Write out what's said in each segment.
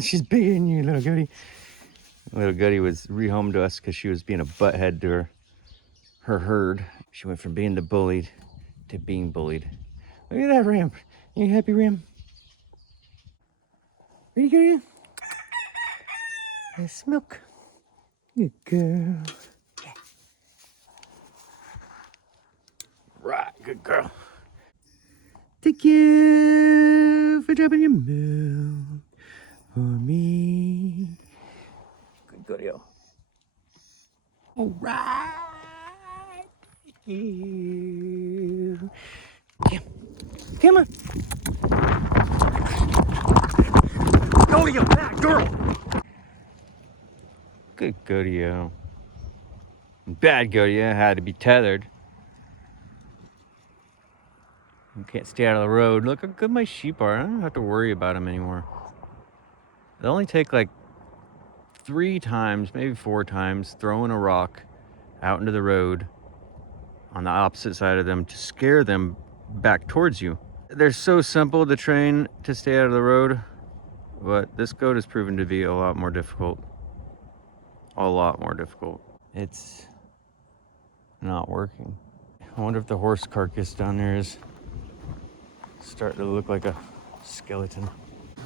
She's bigger than you, little goody. Little goody was rehomed to us because she was being a butthead to her herd. She went from being the bullied to being bullied. Look at that Ram. You happy, Ram? Where you going? Nice milk. Good girl. Right, good girl. Thank you for dropping your milk for me. Good girl. All right. Thank you. Come on. Go to your back, girl. Good Godio. Bad Godio had to be tethered. You can't stay out of the road. Look how good my sheep are. I don't have to worry about them anymore. They only take like 3 times, maybe 4 times, throwing a rock out into the road on the opposite side of them to scare them back towards you. They're so simple to train to stay out of the road, but this goat has proven to be a lot more difficult. A lot more difficult. It's not working. I wonder if the horse carcass down there is starting to look like a skeleton.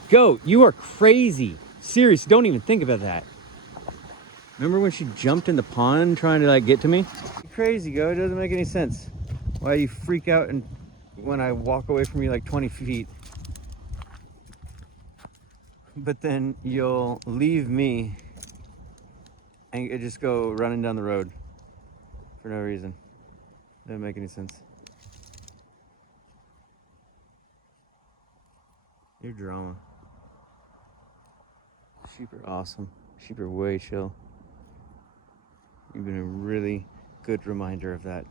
Goat, you are crazy. Seriously, don't even think about that. Remember when she jumped in the pond trying to like get to me? You're crazy, goat. It doesn't make any sense. Why you freak out and when I walk away from you like 20 feet. But then you'll leave me and you just go running down the road for no reason. Doesn't make any sense. Your drama. Sheep are awesome. Sheep are way chill. You've been a really good reminder of that.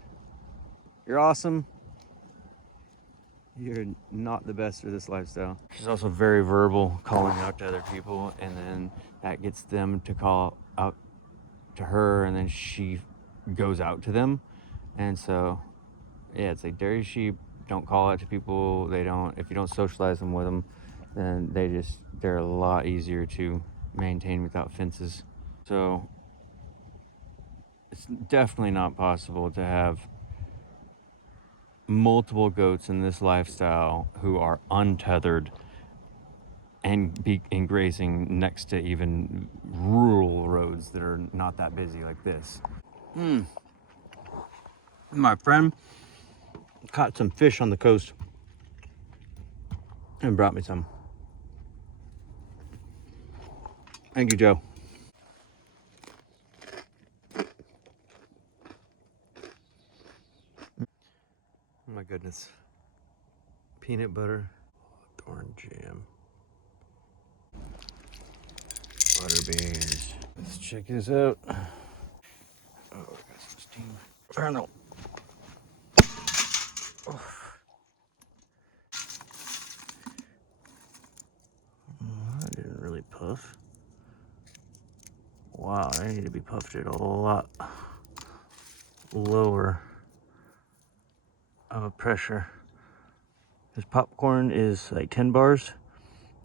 You're awesome. You're not the best for this lifestyle. She's also very verbal, calling out to other people, and then that gets them to call out to her, and then she goes out to them. And so, yeah, it's like dairy sheep don't call out to people. They don't, if you don't socialize them with them, then they're a lot easier to maintain without fences. So it's definitely not possible to have multiple goats in this lifestyle who are untethered and grazing next to even rural roads that are not that busy like this. My friend caught some fish on the coast and brought me some. Thank you, Joe. Oh my goodness. Peanut butter, thorn jam, butter beans. Let's check this out. Oh, I got some steam. Fernal. Oh. That didn't really puff. Wow, I need to be puffed at a lot lower of a pressure. This popcorn is like 10 bars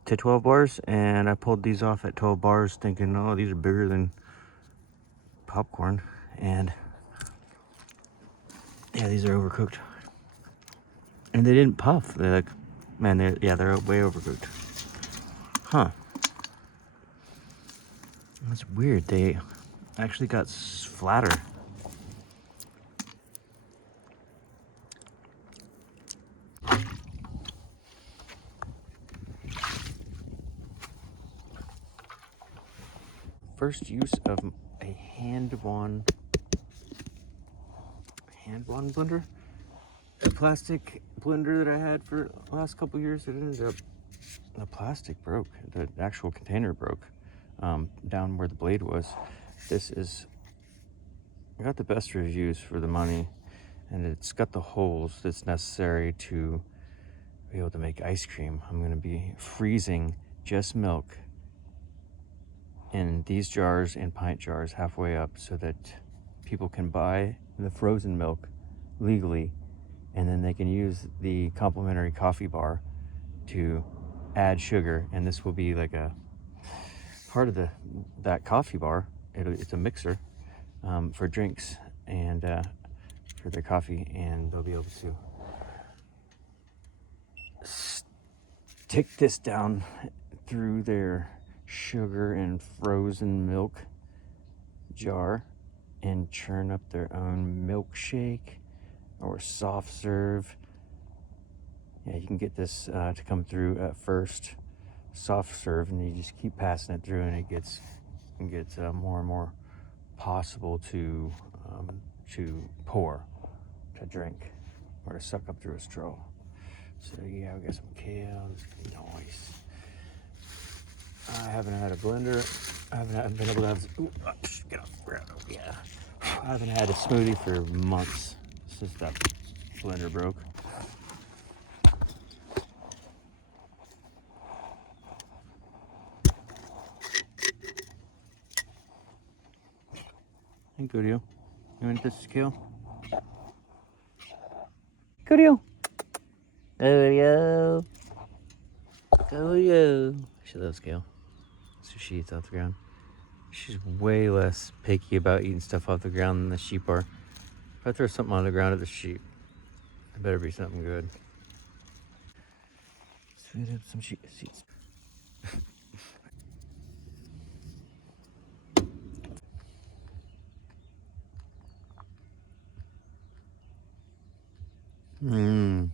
to 12 bars, and I pulled these off at 12 bars thinking, oh, these are bigger than popcorn, and yeah, these are overcooked. And they didn't puff. They're like, man, they're way overcooked. Huh. That's weird. They actually got flatter. First use of a hand-wand blender. A plastic blender that I had for the last couple years, it ended up, the plastic broke. The actual container broke down where the blade was. I got the best reviews for the money, and it's got the holes that's necessary to be able to make ice cream. I'm going to be freezing just milk in these jars and pint jars halfway up so that people can buy the frozen milk legally, and then they can use the complimentary coffee bar to add sugar, and this will be like a part of that coffee bar. It's a mixer for drinks and for their coffee, and they'll be able to stick this down through their sugar and frozen milk jar and churn up their own milkshake or soft serve. Yeah, you can get this to come through at first soft serve, and you just keep passing it through, and it gets more and more possible to pour, to drink, or to suck up through a straw. So yeah, we got some kale. Nice. I haven't had a blender. I haven't been able to have. Ooh, get off the ground. Yeah. I haven't had a smoothie for months since that blender broke. Hey, Goodyo. You want this kale? Goodyo. Goodyo. Goodyo. She loves kale. So she eats off the ground. She's way less picky about eating stuff off the ground than the sheep are. If I throw something on the ground at the sheep, it better be something good. Let's feed up some sheep seeds. Mmm.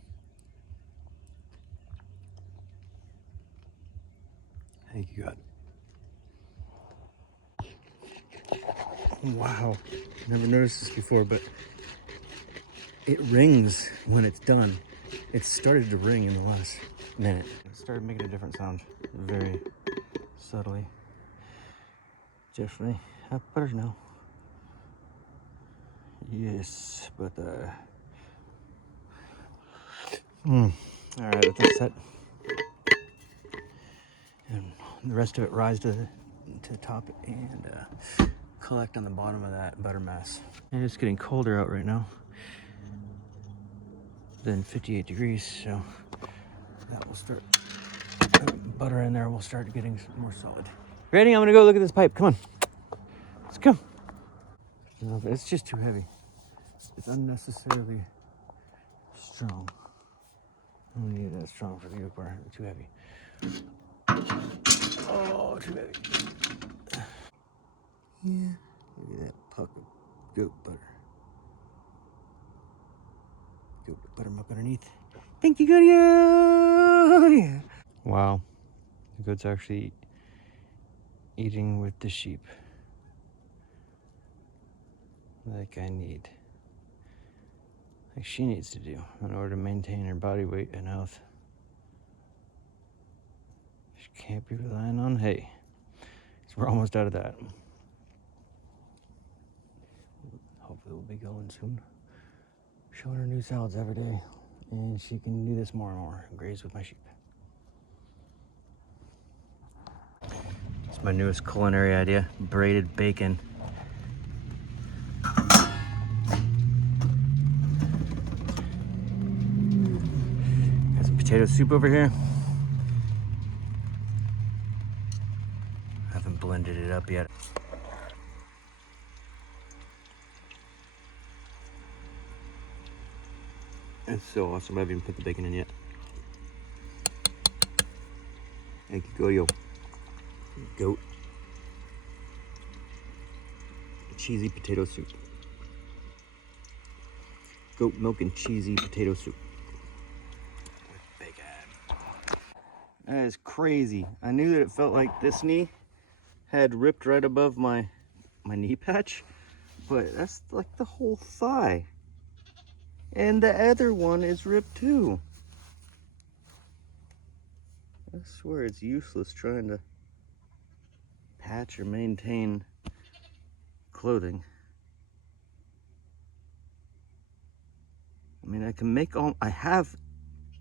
Thank you, God. Wow. Never noticed this before, but it rings when it's done. It started to ring in the last minute. It started making a different sound, very subtly. Definitely have butter now. Yes, but all right, let this set, and the rest of it rise to the top and collect on the bottom of that butter mass. And it's getting colder out right now than 58 degrees, so that will start, butter in there will start getting more solid. Ready? I'm gonna go look at this pipe. Come on. Let's go. It's just too heavy. It's unnecessarily strong. I don't need it that strong for the yoke bar. Too heavy. Oh, too heavy. Yeah. Look at that puck of goat butter. Goat buttermilk underneath. Thank you, Goody. Yeah. Wow. The goat's actually eating with the sheep. Like I need. Like she needs to do in order to maintain her body weight and health. She can't be relying on hay. So we're almost out of that. Hopefully we'll be going soon. Showing her new salads every day. And she can do this more and more and graze with my sheep. It's my newest culinary idea, braided bacon. Got some potato soup over here. Haven't blended it up yet. It's so awesome. I haven't even put the bacon in yet. Thank you, Goyo. Goat. Cheesy potato soup. Goat milk and cheesy potato soup. With bacon. That is crazy. I knew that it felt like this knee had ripped right above my knee patch, but that's like the whole thigh. And the other one is ripped too. I swear it's useless trying to patch or maintain clothing. I mean, I have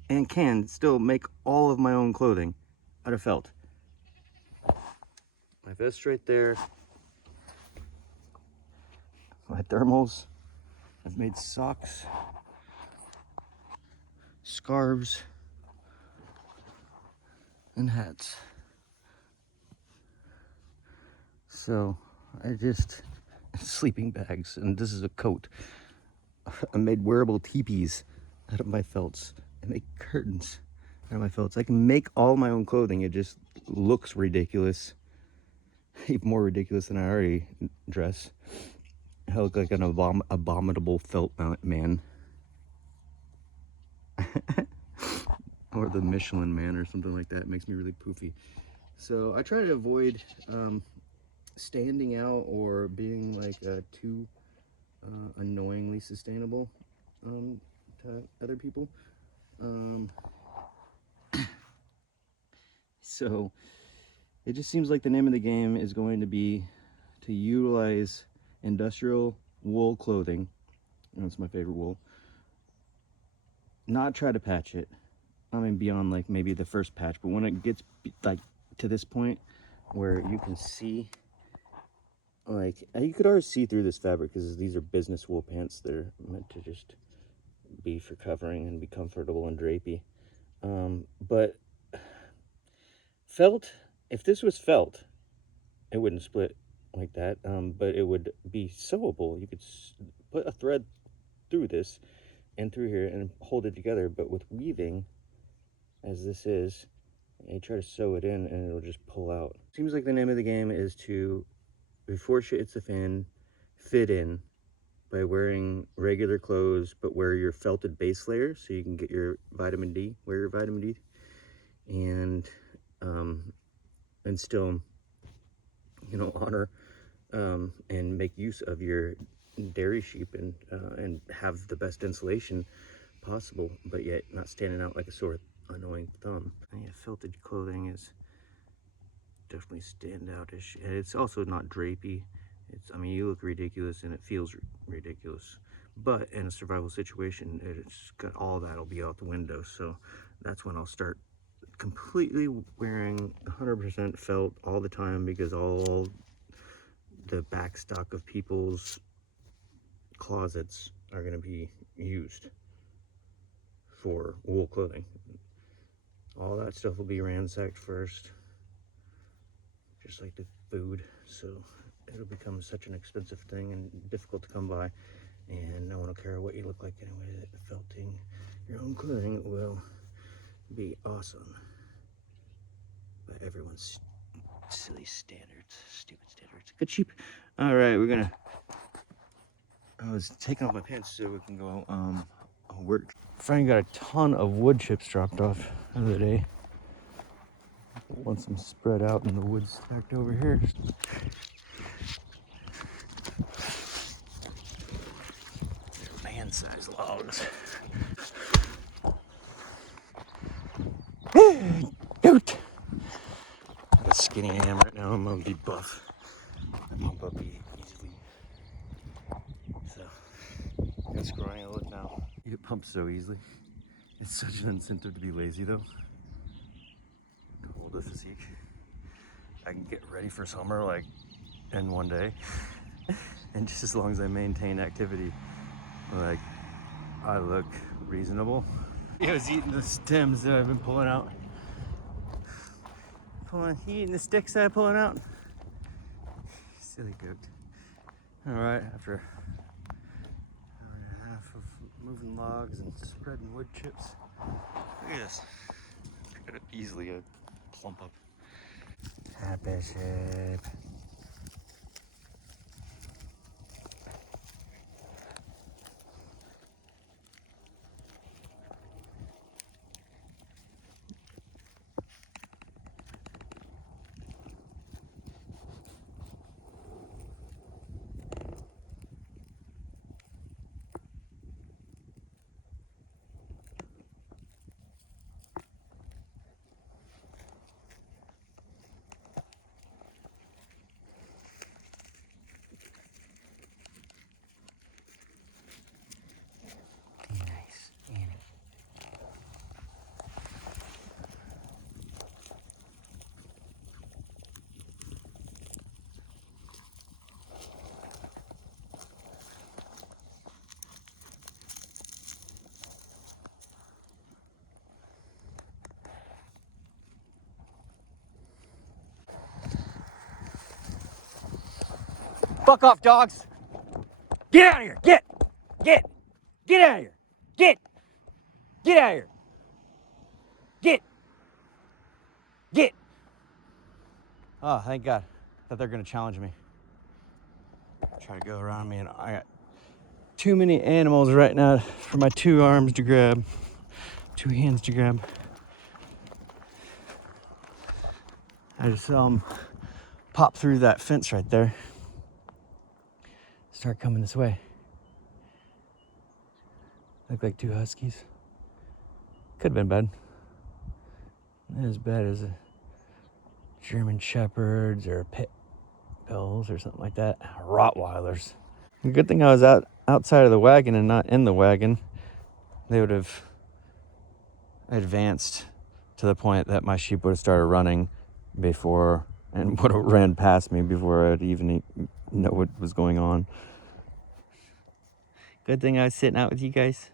and can still make all of my own clothing out of felt. My vest right there. My thermals. I've made socks, scarves, and hats. So I just, sleeping bags, and this is a coat. I made wearable teepees out of my felts. I make curtains out of my felts. I can make all my own clothing. It just looks ridiculous. Even more ridiculous than I already dress. I look like an abominable felt man. Or the Michelin man or something like that. It makes me really poofy. So I try to avoid standing out or being like too annoyingly sustainable to other people. So it just seems like the name of the game is going to be to utilize industrial wool clothing. That's my favorite wool. Not try to patch it. I mean, beyond like maybe the first patch, but when it gets like to this point where you can see, like, you could already see through this fabric because these are business wool pants. They're meant to just be for covering and be comfortable and drapey. But felt, if this was felt, it wouldn't split like that, but it would be sewable. You could put a thread through this and through here and hold it together, but with weaving, as this is, you try to sew it in and it'll just pull out. Seems like the name of the game is to, before shit hits the fan, fit in by wearing regular clothes, but wear your felted base layer so you can get your vitamin D, wear your vitamin D, and still, you know, honor and make use of your dairy sheep and have the best insulation possible, but yet not standing out like a sore annoying thumb. Yeah, felted clothing is definitely standoutish, and it's also not drapey. It's, I mean, you look ridiculous and it feels ridiculous, but in a survival situation, it's got all that'll be out the window. So that's when I'll start completely wearing 100% felt all the time, because all the back stock of people's closets are going to be used for wool clothing. All that stuff will be ransacked first, just like the food. So it'll become such an expensive thing and difficult to come by, and no one will care what you look like anyway. Felting your own clothing will be awesome by everyone's silly standards, stupid standards. Good sheep. All right, I was taking off my pants so we can go work. Frank got a ton of wood chips dropped off the other day. Want some spread out in the wood stacked over here. Man-sized logs. Goat! I'm a skinny I am right now. I'm gonna be buff. I pump up easily. So, got scrawny look now. You pump so easily. It's such an incentive to be lazy though. To hold a physique. I can get ready for summer like in one day. And just as long as I maintain activity, like, I look reasonable. I was eating the stems that I've been pulling out. He eating the sticks that I'm pulling out. Silly goat. All right, after an hour and a half of moving logs and spreading wood chips. Look at this. Could easily plump up. Happy sheep. Fuck off, dogs. Get out of here. Get out of here. Get out of here. Get. Oh, thank God. Thought they're gonna challenge me. Try to go around me, and I got too many animals right now for my 2 arms to grab, 2 hands to grab. I just saw them pop through that fence right there. Start coming this way. Look like 2 huskies. Could have been bad. Not as bad as a German Shepherds or pit bulls or something like that. Rottweilers. The good thing I was outside of the wagon and not in the wagon. They would have advanced to the point that my sheep would have started running before, and would have ran past me before I'd even know what was going on. Good thing I was sitting out with you guys.